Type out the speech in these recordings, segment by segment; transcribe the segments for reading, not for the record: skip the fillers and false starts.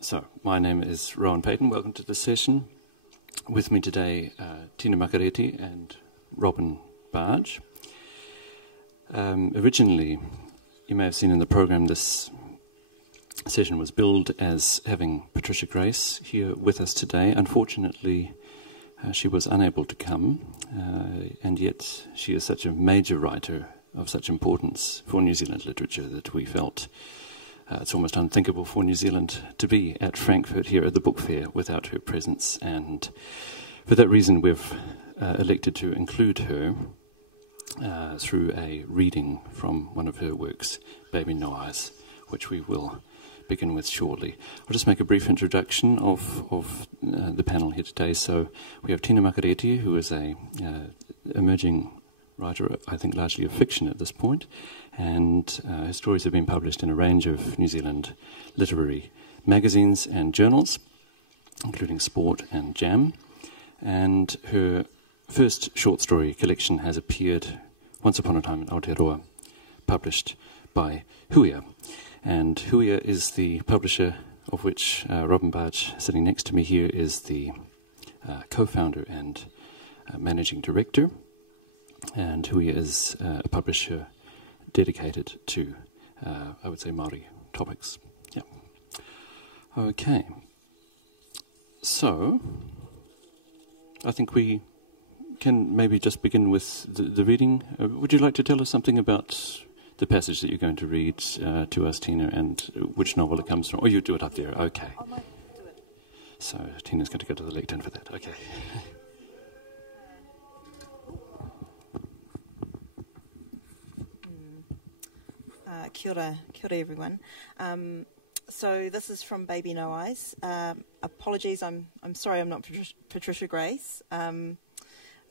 So, my name is Rowan Payton. Welcome to this session. With me today, Tina Makereti and Robyn Bargh. Originally, you may have seen in the program, this session was billed as having Patricia Grace here with us today. Unfortunately, she was unable to come, and yet she is such a major writer of such importance for New Zealand literature that we felt it's almost unthinkable for New Zealand to be at Frankfurt here at the book fair without her presence, and for that reason we've elected to include her through a reading from one of her works, Baby No Eyes, which we will begin with shortly. I'll just make a brief introduction of the panel here today. So we have Tina Makereti, who is a emerging writer, I think largely of fiction at this point, and her stories have been published in a range of New Zealand literary magazines and journals, including Sport and Jam, and her first short story collection has appeared once upon a time in Aotearoa, published by Huia. And Huia is the publisher of which Robyn Bargh, sitting next to me here, is the co-founder and managing director. And Huia is a publisher dedicated to, I would say, Māori topics. Yeah. Okay. So, I think we can maybe just begin with the reading. Would you like to tell us something about the passage that you're going to read to us, Tina, and which novel it comes from? Oh, you do it up there. Okay. I might do it. So, Tina's going to go to the lectern for that. Okay. Kia ora everyone. So this is from Baby No Eyes. Apologies, I'm sorry I'm not Patricia Grace,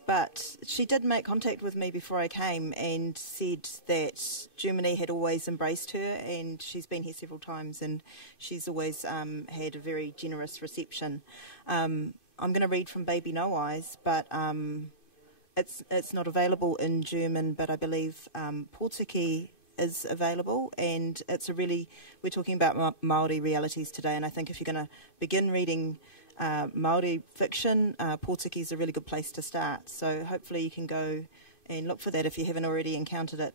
but she did make contact with me before I came and said that Germany had always embraced her, and she's been here several times and she's always had a very generous reception. I'm going to read from Baby No Eyes, but it's not available in German, but I believe Portuguese is available, and it's we're talking about Māori realities today, and I think if you're going to begin reading Māori fiction, Portuguese is a really good place to start, so hopefully you can go and look for that if you haven't already encountered it.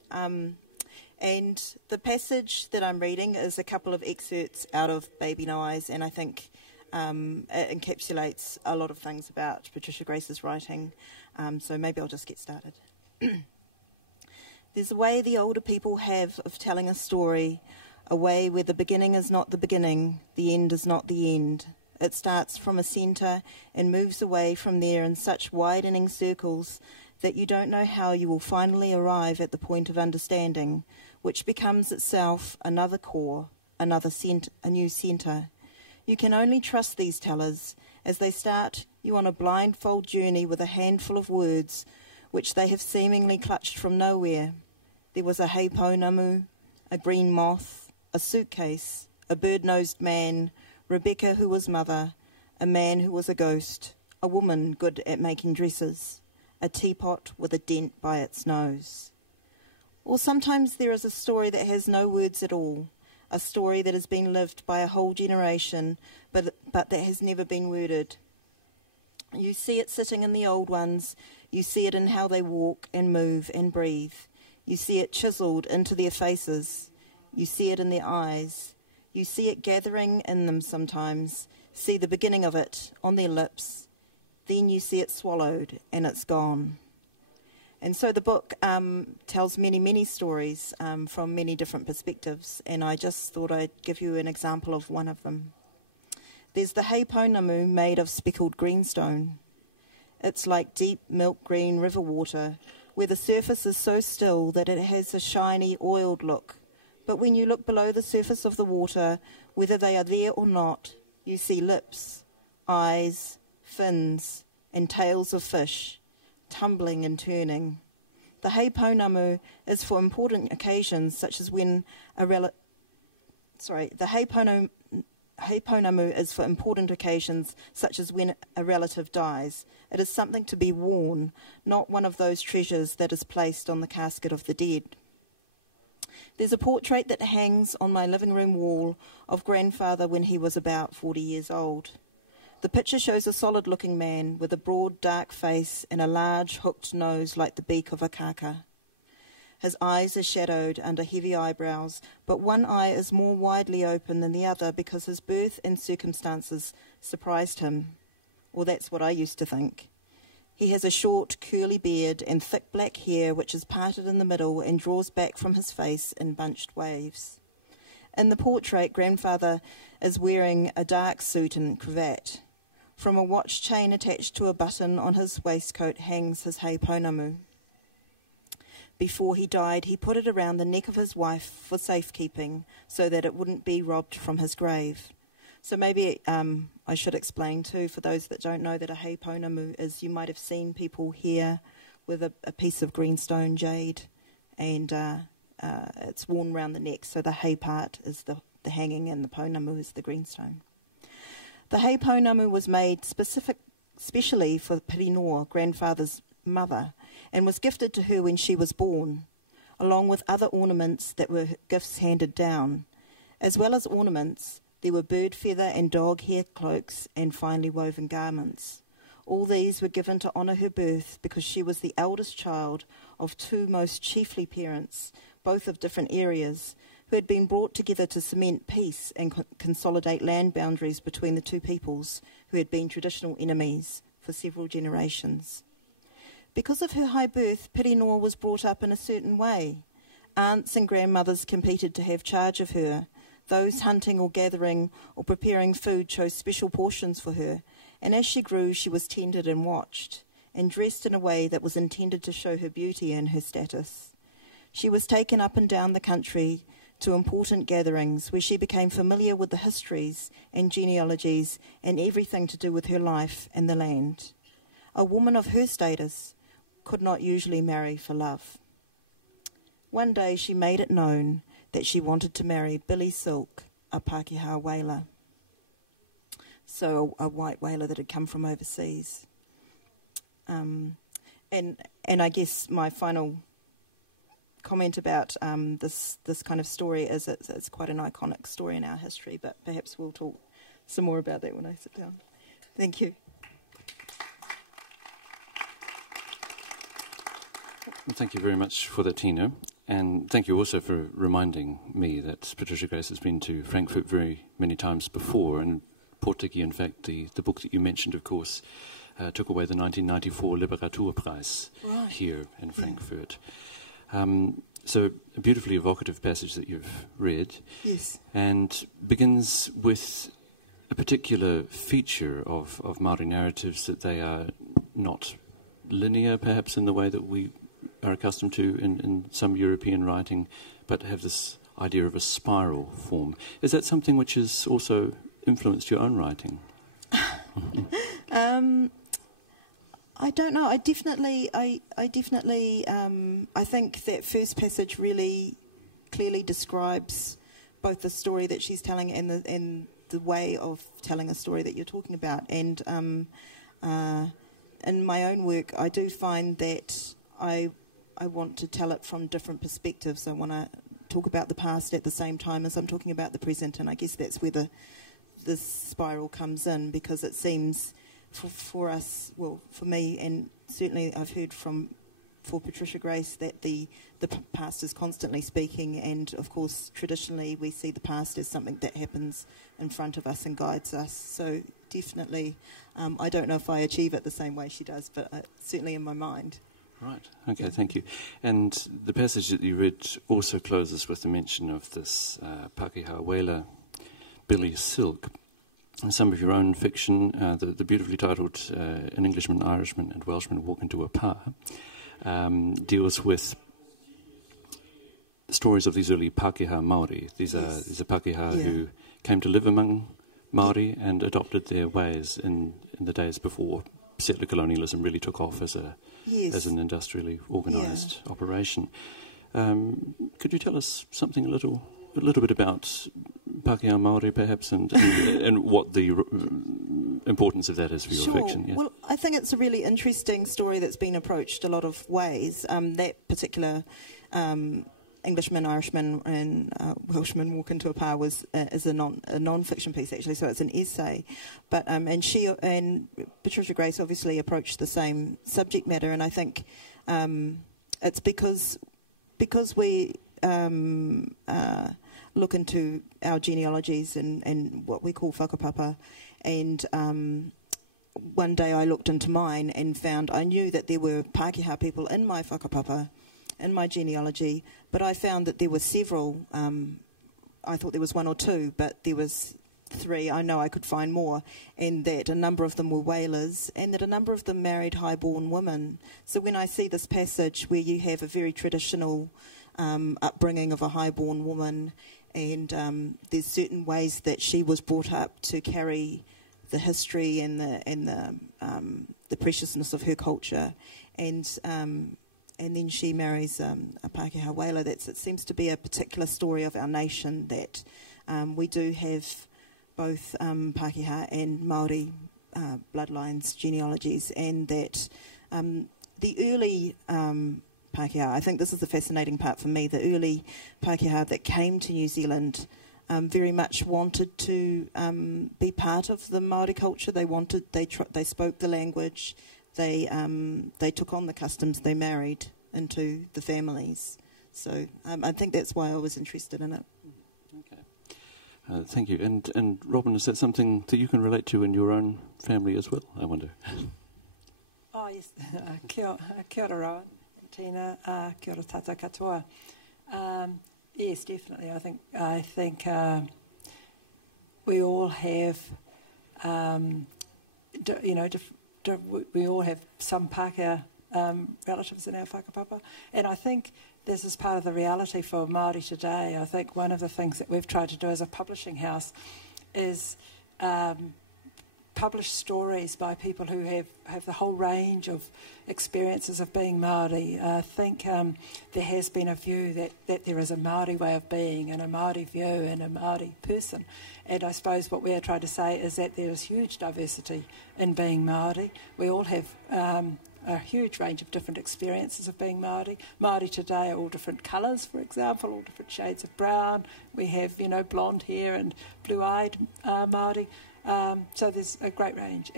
And the passage that I'm reading is a couple of excerpts out of Baby No Eyes, and I think it encapsulates a lot of things about Patricia Grace's writing, so maybe I'll just get started. There's a way the older people have of telling a story, a way where the beginning is not the beginning, the end is not the end. It starts from a centre and moves away from there in such widening circles that you don't know how you will finally arrive at the point of understanding, which becomes itself another core, a new centre. You can only trust these tellers as they start you on a blindfold journey with a handful of words which they have seemingly clutched from nowhere. There was a heiponamu, a green moth, a suitcase, a bird-nosed man, Rebecca who was mother, a man who was a ghost, a woman good at making dresses, a teapot with a dent by its nose. Or sometimes there is a story that has no words at all, a story that has been lived by a whole generation, but that has never been worded. You see it sitting in the old ones. You see it in how they walk and move and breathe. You see it chiselled into their faces. You see it in their eyes. You see it gathering in them sometimes, see the beginning of it on their lips. Then you see it swallowed and it's gone. And so the book tells many, many stories from many different perspectives, and I just thought I'd give you an example of one of them. There's the heiponamu made of speckled greenstone. It's like deep milk green river water, where the surface is so still that it has a shiny, oiled look. But when you look below the surface of the water, whether they are there or not, you see lips, eyes, fins, and tails of fish, tumbling and turning. The heiponamu is for important occasions, such as when heiponamu is for important occasions, such as when a relative dies. It is something to be worn, not one of those treasures that is placed on the casket of the dead. There's a portrait that hangs on my living room wall of grandfather when he was about 40 years old. The picture shows a solid-looking man with a broad, dark face and a large, hooked nose like the beak of a kaka. His eyes are shadowed under heavy eyebrows, but one eye is more widely open than the other because his birth and circumstances surprised him. Or that's what I used to think. He has a short, curly beard and thick black hair which is parted in the middle and draws back from his face in bunched waves. In the portrait, grandfather is wearing a dark suit and cravat. From a watch chain attached to a button on his waistcoat hangs his hei pounamu. Before he died, he put it around the neck of his wife for safekeeping so that it wouldn't be robbed from his grave. So maybe I should explain too, for those that don't know, that a hei pounamu is, you might have seen people here with a piece of greenstone jade, and it's worn around the neck. So the hei part is the hanging and the pounamu is the greenstone. The hei pounamu was made specially for Pirinoa, grandfather's mother, and was gifted to her when she was born, along with other ornaments that were gifts handed down. As well as ornaments, there were bird feather and dog hair cloaks and finely woven garments. All these were given to honour her birth because she was the eldest child of two most chiefly parents, both of different areas, who had been brought together to cement peace and consolidate land boundaries between the two peoples who had been traditional enemies for several generations. Because of her high birth, Pirinoa was brought up in a certain way. Aunts and grandmothers competed to have charge of her. Those hunting or gathering or preparing food chose special portions for her, and as she grew, she was tended and watched, and dressed in a way that was intended to show her beauty and her status. She was taken up and down the country to important gatherings where she became familiar with the histories and genealogies and everything to do with her life and the land. A woman of her status could not usually marry for love. One day she made it known that she wanted to marry Billy Silk, a Pākehā whaler. So a white whaler that had come from overseas. And I guess my final comment about this kind of story is it's quite an iconic story in our history, but perhaps we'll talk some more about that when I sit down. Thank you. Well, thank you very much for that, Tina. And thank you also for reminding me that Patricia Grace has been to Frankfurt very many times before. And Portigi, in fact, the book that you mentioned, of course, took away the 1994 Literaturpreis here in Frankfurt. So a beautifully evocative passage that you've read. Yes. And begins with a particular feature of Māori narratives, that they are not linear, perhaps, in the way that we are accustomed to in some European writing, but have this idea of a spiral form. Is that something which has also influenced your own writing? I don't know. I definitely think that first passage really clearly describes both the story that she's telling and the way of telling a story that you're talking about. And in my own work, I do find that I want to tell it from different perspectives. I want to talk about the past at the same time as I'm talking about the present, and I guess that's where the spiral comes in, because it seems for us, well, for me, and certainly I've heard for Patricia Grace, that the past is constantly speaking, and of course traditionally we see the past as something that happens in front of us and guides us. So definitely, I don't know if I achieve it the same way she does, but certainly in my mind. Right, okay, thank you. And the passage that you read also closes with the mention of this Pākehā whaler, Billy Silk. And some of your own fiction, the beautifully titled An Englishman, Irishman and Welshman Walk into a Pā, deals with stories of these early Pākehā Māori. These are Pākehā who came to live among Māori and adopted their ways in the days before settler colonialism really took off as an industrially organised operation. Could you tell us something a little bit about Pākehā Māori, perhaps, and what the importance of that is for your fiction? Yeah. Well, I think it's a really interesting story that's been approached a lot of ways. That particular Englishman, Irishman, and Welshman walk into a pub is a non-fiction piece actually, so it's an essay. But and she and Patricia Grace obviously approached the same subject matter, and I think it's because we look into our genealogies and what we call whakapapa, and one day I looked into mine and found I knew that there were Pākehā people in my whakapapa, in my genealogy, but I found that there were several. I thought there was one or two, but there was 3. I know I could find more, and that a number of them were whalers, and that a number of them married high-born women. So when I see this passage where you have a very traditional upbringing of a high-born woman, and there's certain ways that she was brought up to carry the history and the preciousness of her culture, and then she marries a Pākehā whaler. It seems to be a particular story of our nation that we do have both Pākehā and Māori bloodlines, genealogies, and that the early Pākehā, I think this is the fascinating part for me, the early Pākehā that came to New Zealand very much wanted to be part of the Māori culture. They spoke the language. They took on the customs, they married into the families. So I think that's why I was interested in it. Okay. Thank you. And Robyn, is that something that you can relate to in your own family as well, I wonder? Oh, yes. Kia ora, Rowan, Tina, kia ora tātou katoa. Yes, definitely. I think we all have, we all have some Pākehā relatives in our whakapapa, and I think this is part of the reality for Māori today. I think one of the things that we've tried to do as a publishing house is publish stories by people who have the whole range of experiences of being Māori. I think there has been a view that there is a Māori way of being and a Māori view and a Māori person. And I suppose what we are trying to say is that there is huge diversity in being Māori. We all have a huge range of different experiences of being Māori. Māori today are all different colours, for example, all different shades of brown. We have, blonde hair and blue-eyed Māori. So there's a great range,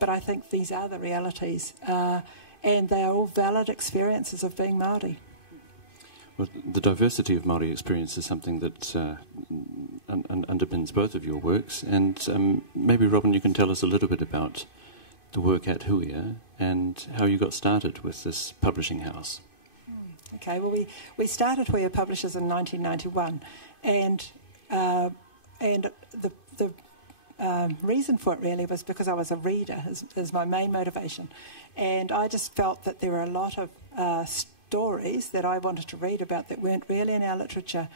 but I think these are the realities, and they are all valid experiences of being Māori. Well, the diversity of Māori experience is something that underpins both of your works, and maybe, Robyn, you can tell us a little bit about the work at Huia and how you got started with this publishing house. Okay, well, we started Huia Publishers in 1991, and the reason for it really was because I was a reader, is my main motivation, and I just felt that there were a lot of stories that I wanted to read about that weren't really in our literature.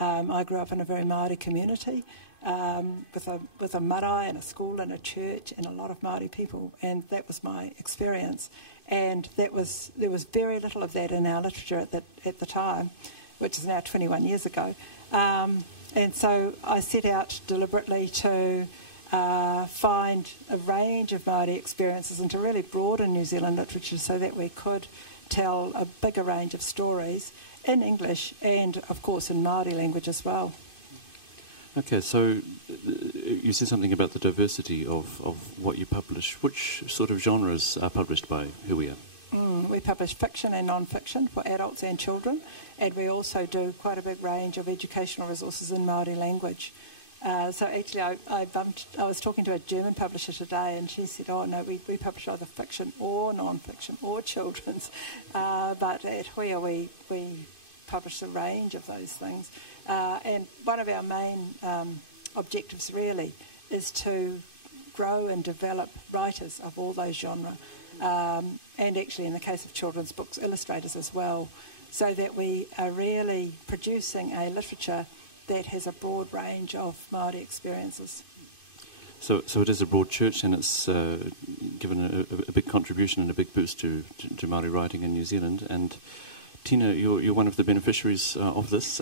I grew up in a very Māori community with a marae and a school and a church and a lot of Māori people, and that was my experience, and there was very little of that in our literature at the time, which is now 21 years ago, and so I set out deliberately to find a range of Māori experiences and to really broaden New Zealand literature so that we could tell a bigger range of stories in English and, of course, in Māori language as well. Okay, so you said something about the diversity of what you publish. Which sort of genres are published by Huia? We publish fiction and non-fiction for adults and children, and we also do quite a big range of educational resources in Māori language. So actually I was talking to a German publisher today, and she said, oh no, we publish either fiction or non-fiction or children's, but at Huia we publish a range of those things. And one of our main objectives really is to grow and develop writers of all those genres, and actually in the case of children's books, illustrators as well, so that we are really producing a literature that has a broad range of Māori experiences. So it is a broad church, and it's given a big contribution and a big boost to Māori writing in New Zealand. And Tina, you're one of the beneficiaries of this.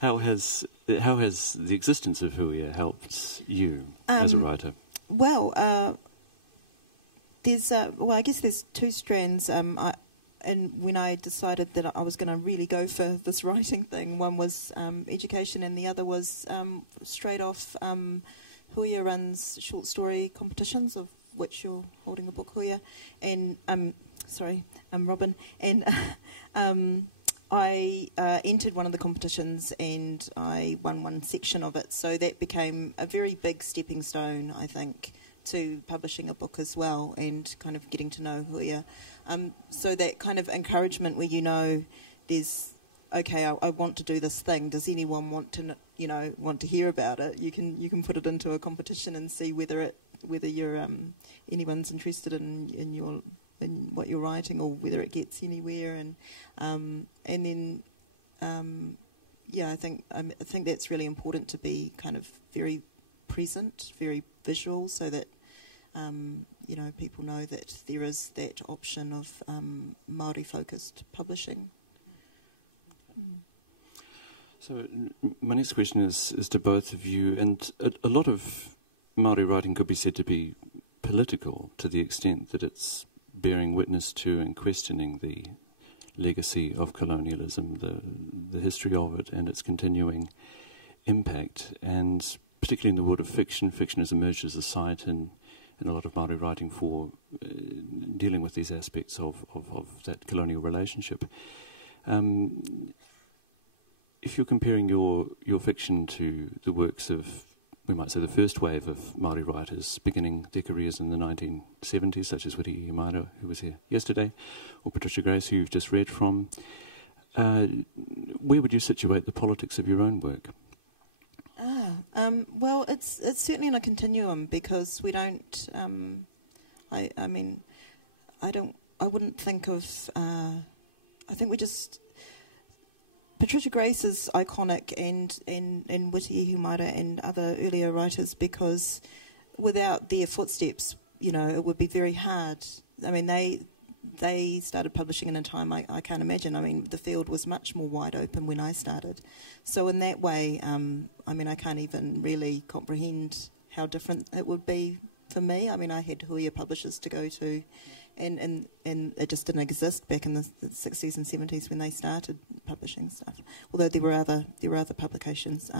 How has the existence of Huia helped you as a writer? Well, I guess there's two strands. when I decided that I was going to really go for this writing thing, one was education, and the other was straight off. Huia runs short story competitions, of which you're holding a book, Huia, and Robyn, and I entered one of the competitions and I won one section of it. So that became a very big stepping stone, I think, to publishing a book as well, and kind of getting to know Huia. So that kind of encouragement where there's, okay, I want to do this thing. Does anyone want to hear about it? You can put it into a competition and see whether you're anyone's interested in what you're writing, or whether it gets anywhere. And then I think that's really important, to be kind of very present, very visual, so that people know that there is that option of Māori focused publishing. So my next question is to both of you, and a lot of Māori writing could be said to be political, to the extent that it's bearing witness to and questioning the legacy of colonialism, the history of it, and its continuing impact. And particularly in the world of fiction has emerged as a site in a lot of Māori writing for dealing with these aspects of that colonial relationship. If you're comparing your fiction to the works of, we might say, the first wave of Māori writers beginning their careers in the 1970s, such as Huia, who was here yesterday, or Patricia Grace, who you've just read from, where would you situate the politics of your own work? Well, it's certainly on a continuum, because we don't. I wouldn't think of. I think we just. Patricia Grace is iconic, and Witi Humaira and other earlier writers, because without their footsteps, it would be very hard. I mean, they started publishing in a time I can't imagine. I mean, the field was much more wide open when I started. So in that way, I can't even really comprehend how different it would be for me. I mean, I had Huia Publishers to go to, and it just didn't exist back in the 60s and 70s when they started publishing stuff. Although there were other publications.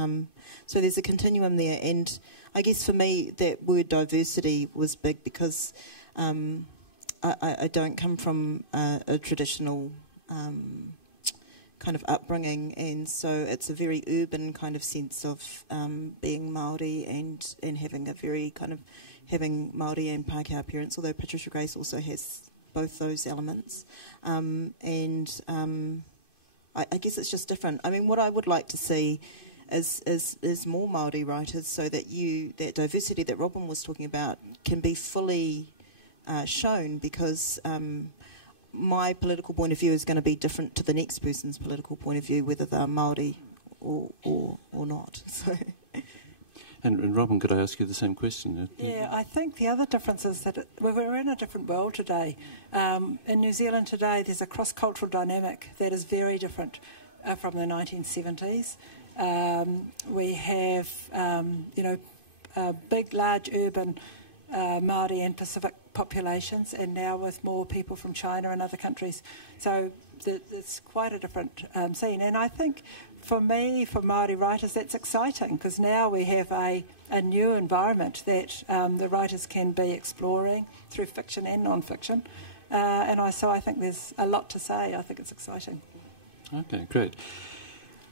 So there's a continuum there, and I guess for me that word diversity was big, because I don't come from a traditional kind of upbringing, and so it's a very urban kind of sense of being Māori and having a very kind of having Māori and Pākehā parents, although Patricia Grace also has both those elements. I guess it's just different. I mean, what I would like to see is more Māori writers, so that that diversity that Robyn was talking about can be fully shown, because my political point of view is going to be different to the next person's political point of view, whether they're Māori or not. So. And Robyn, could I ask you the same question? Yeah, I think the other difference is that we're in a different world today. In New Zealand today, there's a cross-cultural dynamic that is very different from the 1970s. We have, big, large urban Māori and Pacific populations, and now with more people from China and other countries. So it's quite a different scene. And I think for me, for Māori writers, that's exciting, because now we have a new environment that the writers can be exploring through fiction and non-fiction. So I think there's a lot to say. I think it's exciting. Okay, great.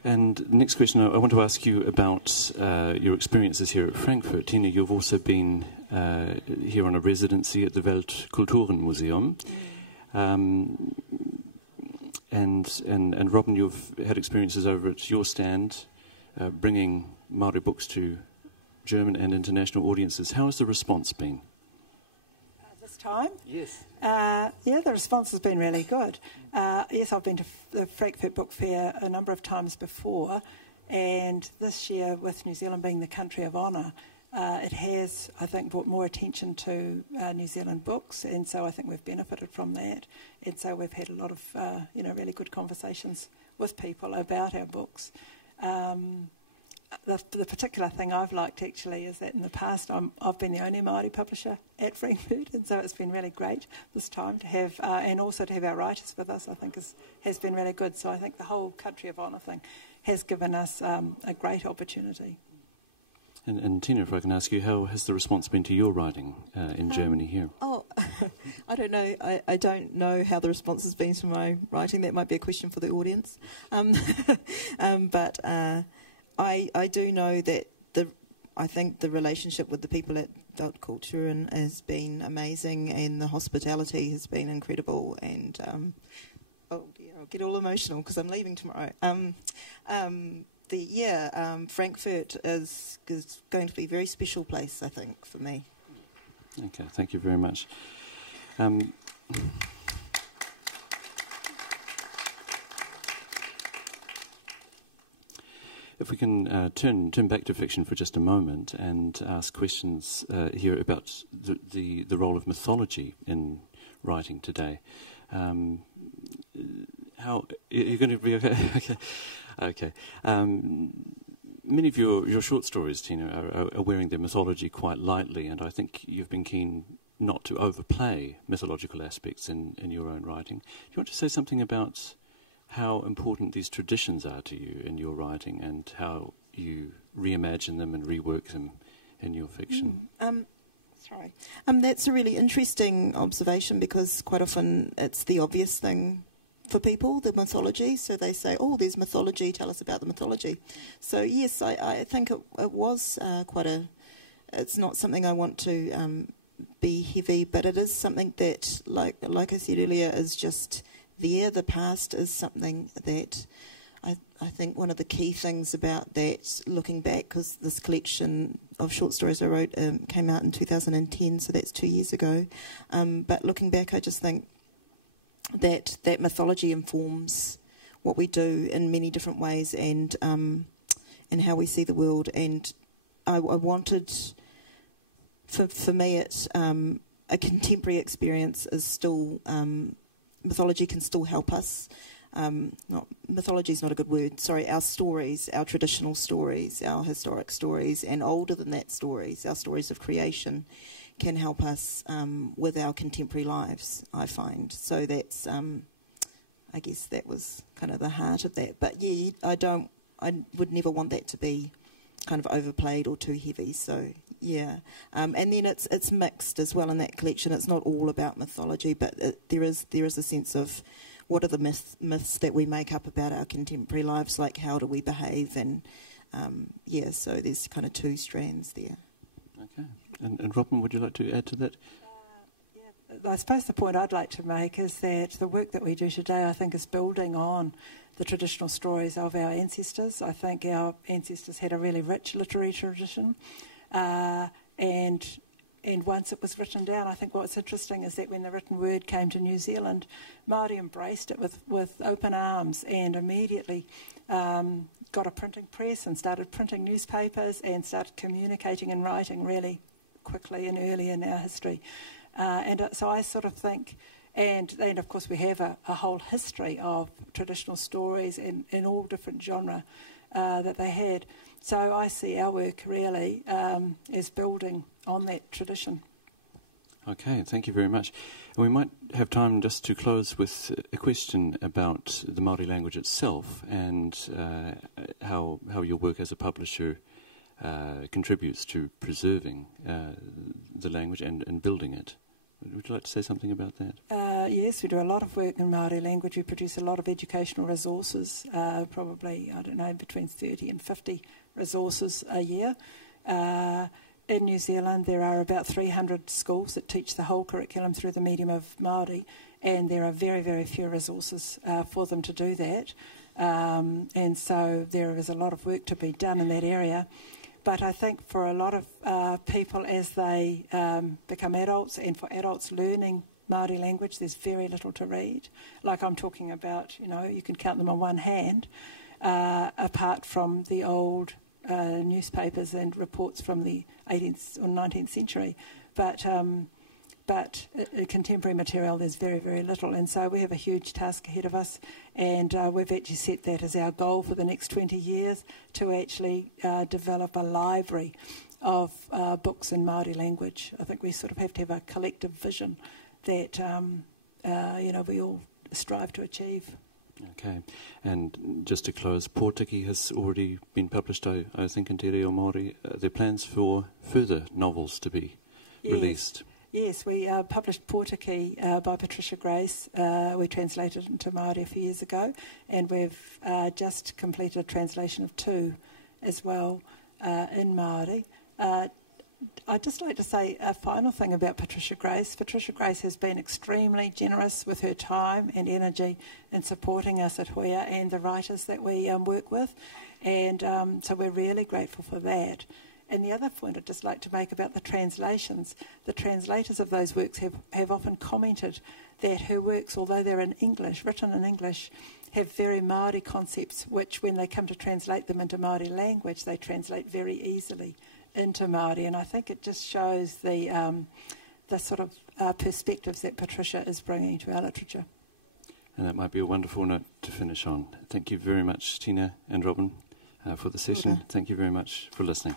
And next question, I want to ask you about your experiences here at Frankfurt. Tina, you've also been here on a residency at the Weltkulturenmuseum. And Robyn, you've had experiences over at your stand, bringing Māori books to German and international audiences. How has the response been? This time? Yes. The response has been really good. Yes, I've been to the Frankfurt Book Fair a number of times before, and this year, with New Zealand being the country of honour, it has, I think, brought more attention to New Zealand books, and so I think we've benefited from that. And so we've had a lot of, really good conversations with people about our books. the particular thing I've liked actually is that in the past I've been the only Māori publisher at Frankfurt, and so it's been really great this time to have, and also to have our writers with us, I think has been really good. So I think the whole Country of Honour thing has given us a great opportunity. And Tina, if I can ask you, how has the response been to your writing in Germany here? Oh, I don't know. I don't know how the response has been to my writing. That might be a question for the audience. But I do know that I think the relationship with the people at Dot Kulturen has been amazing, and the hospitality has been incredible. And I'll get all emotional because I'm leaving tomorrow. Frankfurt is going to be a very special place, I think, for me. Okay, thank you very much. If we can turn back to fiction for just a moment and ask questions here about the role of mythology in writing today. How you're going to be okay? Okay. Many of your short stories, Tina, are wearing their mythology quite lightly, and I think you've been keen not to overplay mythological aspects in your own writing. Do you want to say something about how important these traditions are to you in your writing and how you reimagine them and rework them in your fiction? That's a really interesting observation, because quite often it's the obvious thing for people, the mythology. So they say, oh, there's mythology, tell us about the mythology. So yes, I think it was it's not something I want to be heavy, but it is something that, like I said earlier, is just there. The past is something that I think one of the key things about that, looking back, because this collection of short stories I wrote came out in 2010, so that's 2 years ago. But looking back, I just think that mythology informs what we do in many different ways, and how we see the world. And I wanted, for me, it's a contemporary experience is still mythology can still help us. Mythology is not a good word. Sorry, our stories, our traditional stories, our historic stories, and older than that stories, our stories of creation, can help us with our contemporary lives, I find. So that's, I guess that was kind of the heart of that. But yeah, I would never want that to be kind of overplayed or too heavy. So yeah, and then it's mixed as well in that collection. It's not all about mythology, but there is a sense of what are the myths that we make up about our contemporary lives, like how do we behave, and so there's kind of two strands there. Okay. And Robyn, would you like to add to that? I suppose the point I'd like to make is that the work that we do today, I think, is building on the traditional stories of our ancestors. I think our ancestors had a really rich literary tradition, and once it was written down, I think what's interesting is that when the written word came to New Zealand, Māori embraced it with open arms and immediately got a printing press and started printing newspapers and started communicating and writing really quickly and early in our history. So I sort of think, and of course we have a whole history of traditional stories in all different genre that they had. So I see our work really as building on that tradition. Okay, thank you very much. And we might have time just to close with a question about the Māori language itself and how your work as a publisher contributes to preserving the language and building it. Would you like to say something about that? Yes, we do a lot of work in Māori language. We produce a lot of educational resources, probably, I don't know, between 30 and 50 resources a year. In New Zealand, there are about 300 schools that teach the whole curriculum through the medium of Māori, and there are very, very few resources for them to do that. And so there is a lot of work to be done in that area. But I think for a lot of people as they become adults, and for adults learning Māori language, there's very little to read. Like I'm talking about, you can count them on one hand, apart from the old newspapers and reports from the 18th or 19th century. But but contemporary material, there's very, very little. And so we have a huge task ahead of us, and we've actually set that as our goal for the next 20 years, to actually develop a library of books in Māori language. I think we sort of have to have a collective vision that we all strive to achieve. Okay, and just to close, Pōtiki has already been published, I think, in Te Reo Māori. Are there plans for further novels to be released? Yes, we published Pōtiki by Patricia Grace. We translated it into Māori a few years ago, and we've just completed a translation of 2 as well in Māori. I'd just like to say a final thing about Patricia Grace. Patricia Grace has been extremely generous with her time and energy in supporting us at Huia and the writers that we work with, and so we're really grateful for that. And the other point I'd just like to make about the translations, the translators of those works have often commented that her works, although they're in English, written in English, have very Māori concepts which, when they come to translate them into Māori language, they translate very easily into Māori, and I think it just shows the sort of perspectives that Patricia is bringing to our literature. And that might be a wonderful note to finish on. Thank you very much, Tina and Robyn, for the session. Okay. Thank you very much for listening.